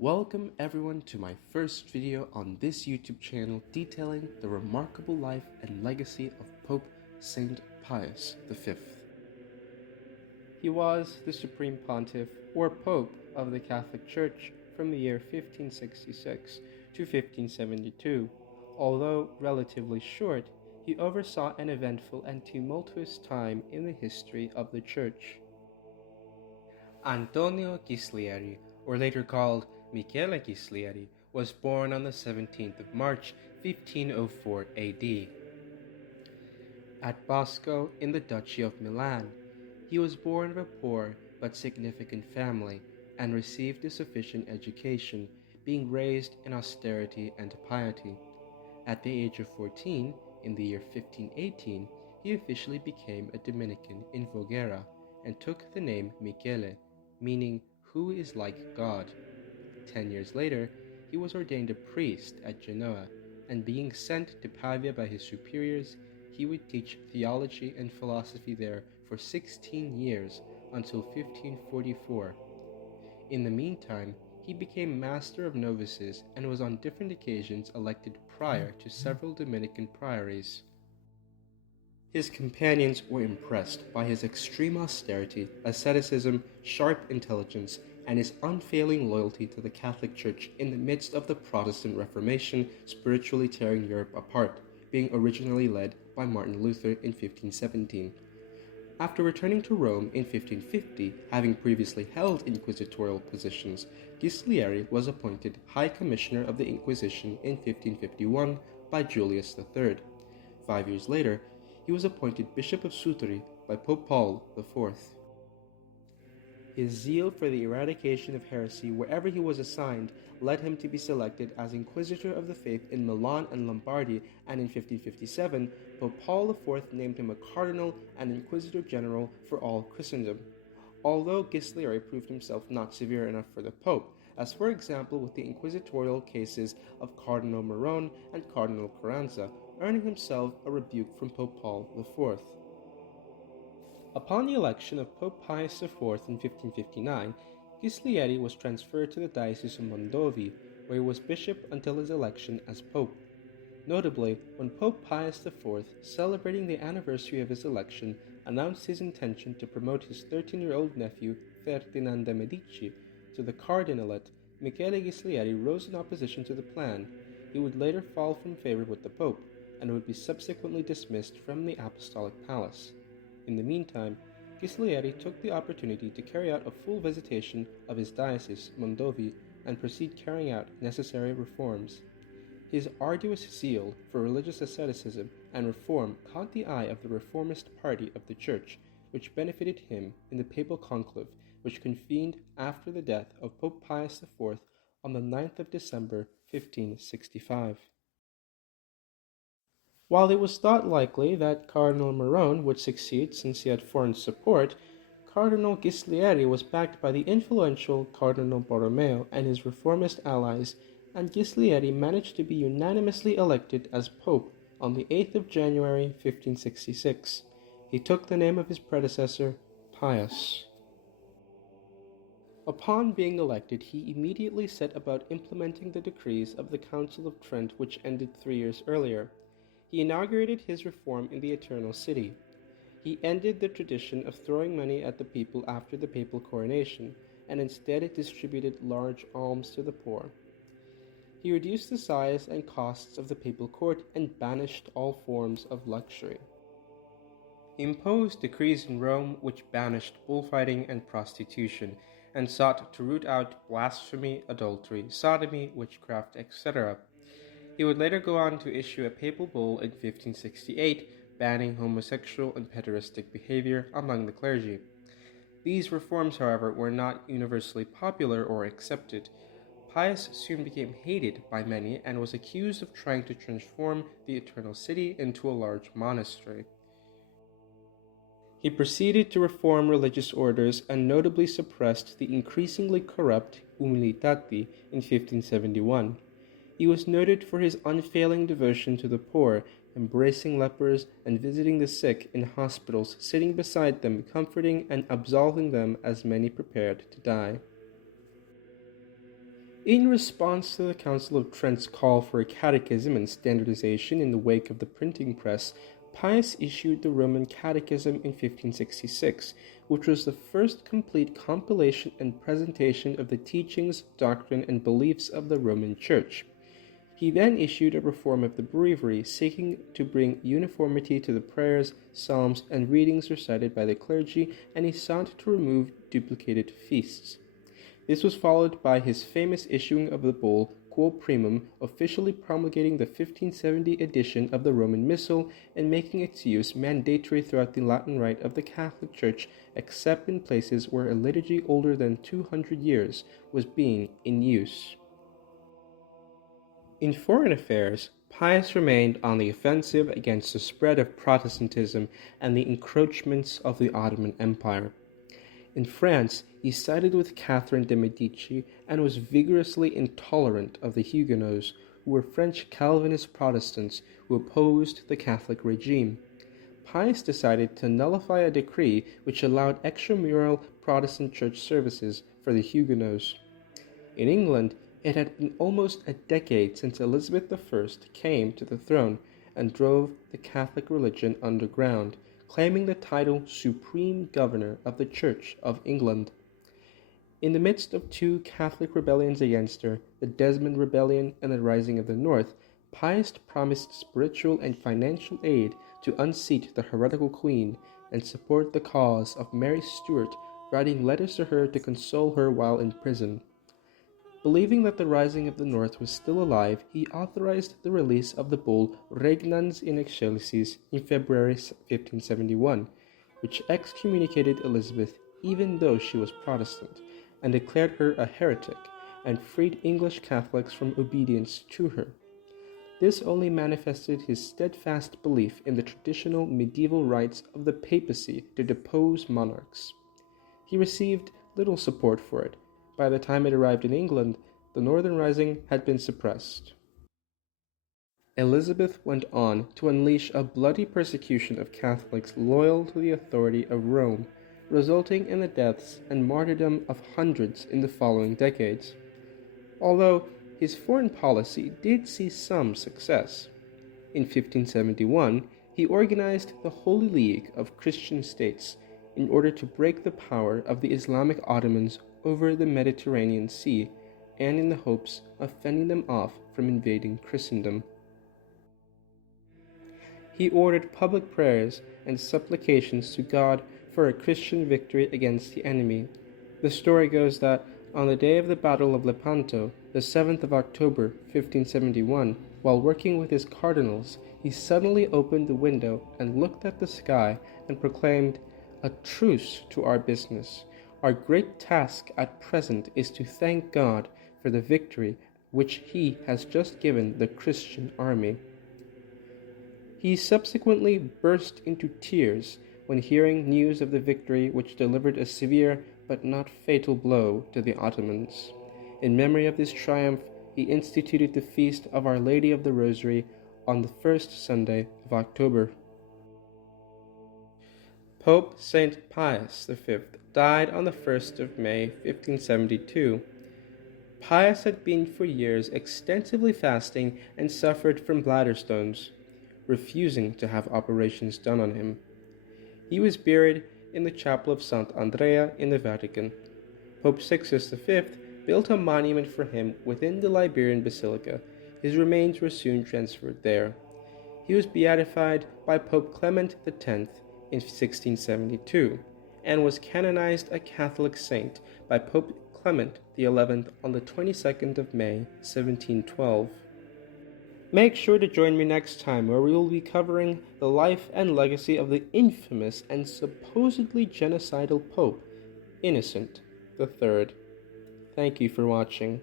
Welcome everyone to my first video on this YouTube channel detailing the remarkable life and legacy of Pope Saint Pius V. He was the Supreme Pontiff or Pope of the Catholic Church from the year 1566 to 1572. Although relatively short, he oversaw an eventful and tumultuous time in the history of the Church. Antonio Ghislieri, or later called Michele Ghislieri, was born on the 17th of March, 1504 AD. At Bosco in the Duchy of Milan, he was born of a poor but significant family and received a sufficient education, being raised in austerity and piety. At the age of 14, in the year 1518, he officially became a Dominican in Voghera and took the name Michele, meaning who is like God. 10 years later, he was ordained a priest at Genoa, and being sent to Pavia by his superiors, he would teach theology and philosophy there for 16 years until 1544. In the meantime, he became master of novices and was on different occasions elected prior to several Dominican priories. His companions were impressed by his extreme austerity, asceticism, sharp intelligence, and his unfailing loyalty to the Catholic Church in the midst of the Protestant Reformation spiritually tearing Europe apart, being originally led by Martin Luther in 1517. After returning to Rome in 1550, having previously held inquisitorial positions, Ghislieri was appointed High Commissioner of the Inquisition in 1551 by Julius III. 5 years later, he was appointed Bishop of Sutri by Pope Paul IV. His zeal for the eradication of heresy wherever he was assigned led him to be selected as Inquisitor of the Faith in Milan and Lombardy, and in 1557, Pope Paul IV named him a Cardinal and Inquisitor General for all Christendom. Although Ghislieri proved himself not severe enough for the Pope, as for example with the inquisitorial cases of Cardinal Morone and Cardinal Carranza, earning himself a rebuke from Pope Paul IV. Upon the election of Pope Pius IV in 1559, Ghislieri was transferred to the Diocese of Mondovì, where he was bishop until his election as pope. Notably, when Pope Pius IV, celebrating the anniversary of his election, announced his intention to promote his 13-year-old nephew, Ferdinand de' Medici, to the cardinalate, Michele Ghislieri rose in opposition to the plan. He would later fall from favor with the Pope, and would be subsequently dismissed from the Apostolic Palace. In the meantime, Ghislieri took the opportunity to carry out a full visitation of his diocese, Mondovì, and proceed carrying out necessary reforms. His arduous zeal for religious asceticism and reform caught the eye of the reformist party of the Church, which benefited him in the papal conclave, which convened after the death of Pope Pius IV on the 9th of December, 1565. While it was thought likely that Cardinal Morone would succeed since he had foreign support, Cardinal Ghislieri was backed by the influential Cardinal Borromeo and his reformist allies, and Ghislieri managed to be unanimously elected as Pope on the 8th of January 1566. He took the name of his predecessor, Pius. Upon being elected, he immediately set about implementing the decrees of the Council of Trent, which ended 3 years earlier. He inaugurated his reform in the Eternal City. He ended the tradition of throwing money at the people after the papal coronation, and instead distributed large alms to the poor. He reduced the size and costs of the papal court and banished all forms of luxury. He imposed decrees in Rome which banished bullfighting and prostitution, and sought to root out blasphemy, adultery, sodomy, witchcraft, etc. He would later go on to issue a papal bull in 1568 banning homosexual and pederastic behavior among the clergy. These reforms, however, were not universally popular or accepted. Pius soon became hated by many and was accused of trying to transform the Eternal City into a large monastery. He proceeded to reform religious orders and notably suppressed the increasingly corrupt Umilitati in 1571. He was noted for his unfailing devotion to the poor, embracing lepers and visiting the sick in hospitals, sitting beside them, comforting and absolving them as many prepared to die. In response to the Council of Trent's call for a catechism and standardization in the wake of the printing press, Pius issued the Roman Catechism in 1566, which was the first complete compilation and presentation of the teachings, doctrine, and beliefs of the Roman Church. He then issued a reform of the breviary, seeking to bring uniformity to the prayers, psalms, and readings recited by the clergy, and he sought to remove duplicated feasts. This was followed by his famous issuing of the bull Quo Primum, officially promulgating the 1570 edition of the Roman Missal and making its use mandatory throughout the Latin Rite of the Catholic Church, except in places where a liturgy older than 200 years was being in use. In foreign affairs, Pius remained on the offensive against the spread of Protestantism and the encroachments of the Ottoman Empire. In France, he sided with Catherine de' Medici and was vigorously intolerant of the Huguenots, who were French Calvinist Protestants who opposed the Catholic regime. Pius decided to nullify a decree which allowed extramural Protestant church services for the Huguenots. In England, it had been almost a decade since Elizabeth I came to the throne and drove the Catholic religion underground, claiming the title Supreme Governor of the Church of England. In the midst of two Catholic rebellions against her, the Desmond Rebellion and the Rising of the North, Pius promised spiritual and financial aid to unseat the heretical queen and support the cause of Mary Stuart, writing letters to her to console her while in prison. Believing that the Rising of the North was still alive, he authorized the release of the bull Regnans in Excelsis in February 1571, which excommunicated Elizabeth even though she was Protestant, and declared her a heretic, and freed English Catholics from obedience to her. This only manifested his steadfast belief in the traditional medieval rights of the papacy to depose monarchs. He received little support for it. By the time it arrived in England, the Northern Rising had been suppressed. Elizabeth went on to unleash a bloody persecution of Catholics loyal to the authority of Rome, resulting in the deaths and martyrdom of hundreds in the following decades. Although his foreign policy did see some success. In 1571, he organized the Holy League of Christian States in order to break the power of the Islamic Ottomans over the Mediterranean Sea, and in the hopes of fending them off from invading Christendom. He ordered public prayers and supplications to God for a Christian victory against the enemy. The story goes that on the day of the Battle of Lepanto, the 7th of October, 1571, while working with his cardinals, he suddenly opened the window and looked at the sky and proclaimed, "A truce to our business. Our great task at present is to thank God for the victory which He has just given the Christian army." He subsequently burst into tears when hearing news of the victory which delivered a severe but not fatal blow to the Ottomans. In memory of this triumph, he instituted the feast of Our Lady of the Rosary on the first Sunday of October. Pope St. Pius V died on the 1st of May, 1572. Pius had been for years extensively fasting and suffered from bladder stones, refusing to have operations done on him. He was buried in the chapel of St. Andrea in the Vatican. Pope Sixtus V built a monument for him within the Liberian Basilica. His remains were soon transferred there. He was beatified by Pope Clement X in 1672, and was canonized a Catholic saint by Pope Clement XI on the 22nd of May, 1712. Make sure to join me next time, where we will be covering the life and legacy of the infamous and supposedly genocidal Pope, Innocent III. Thank you for watching.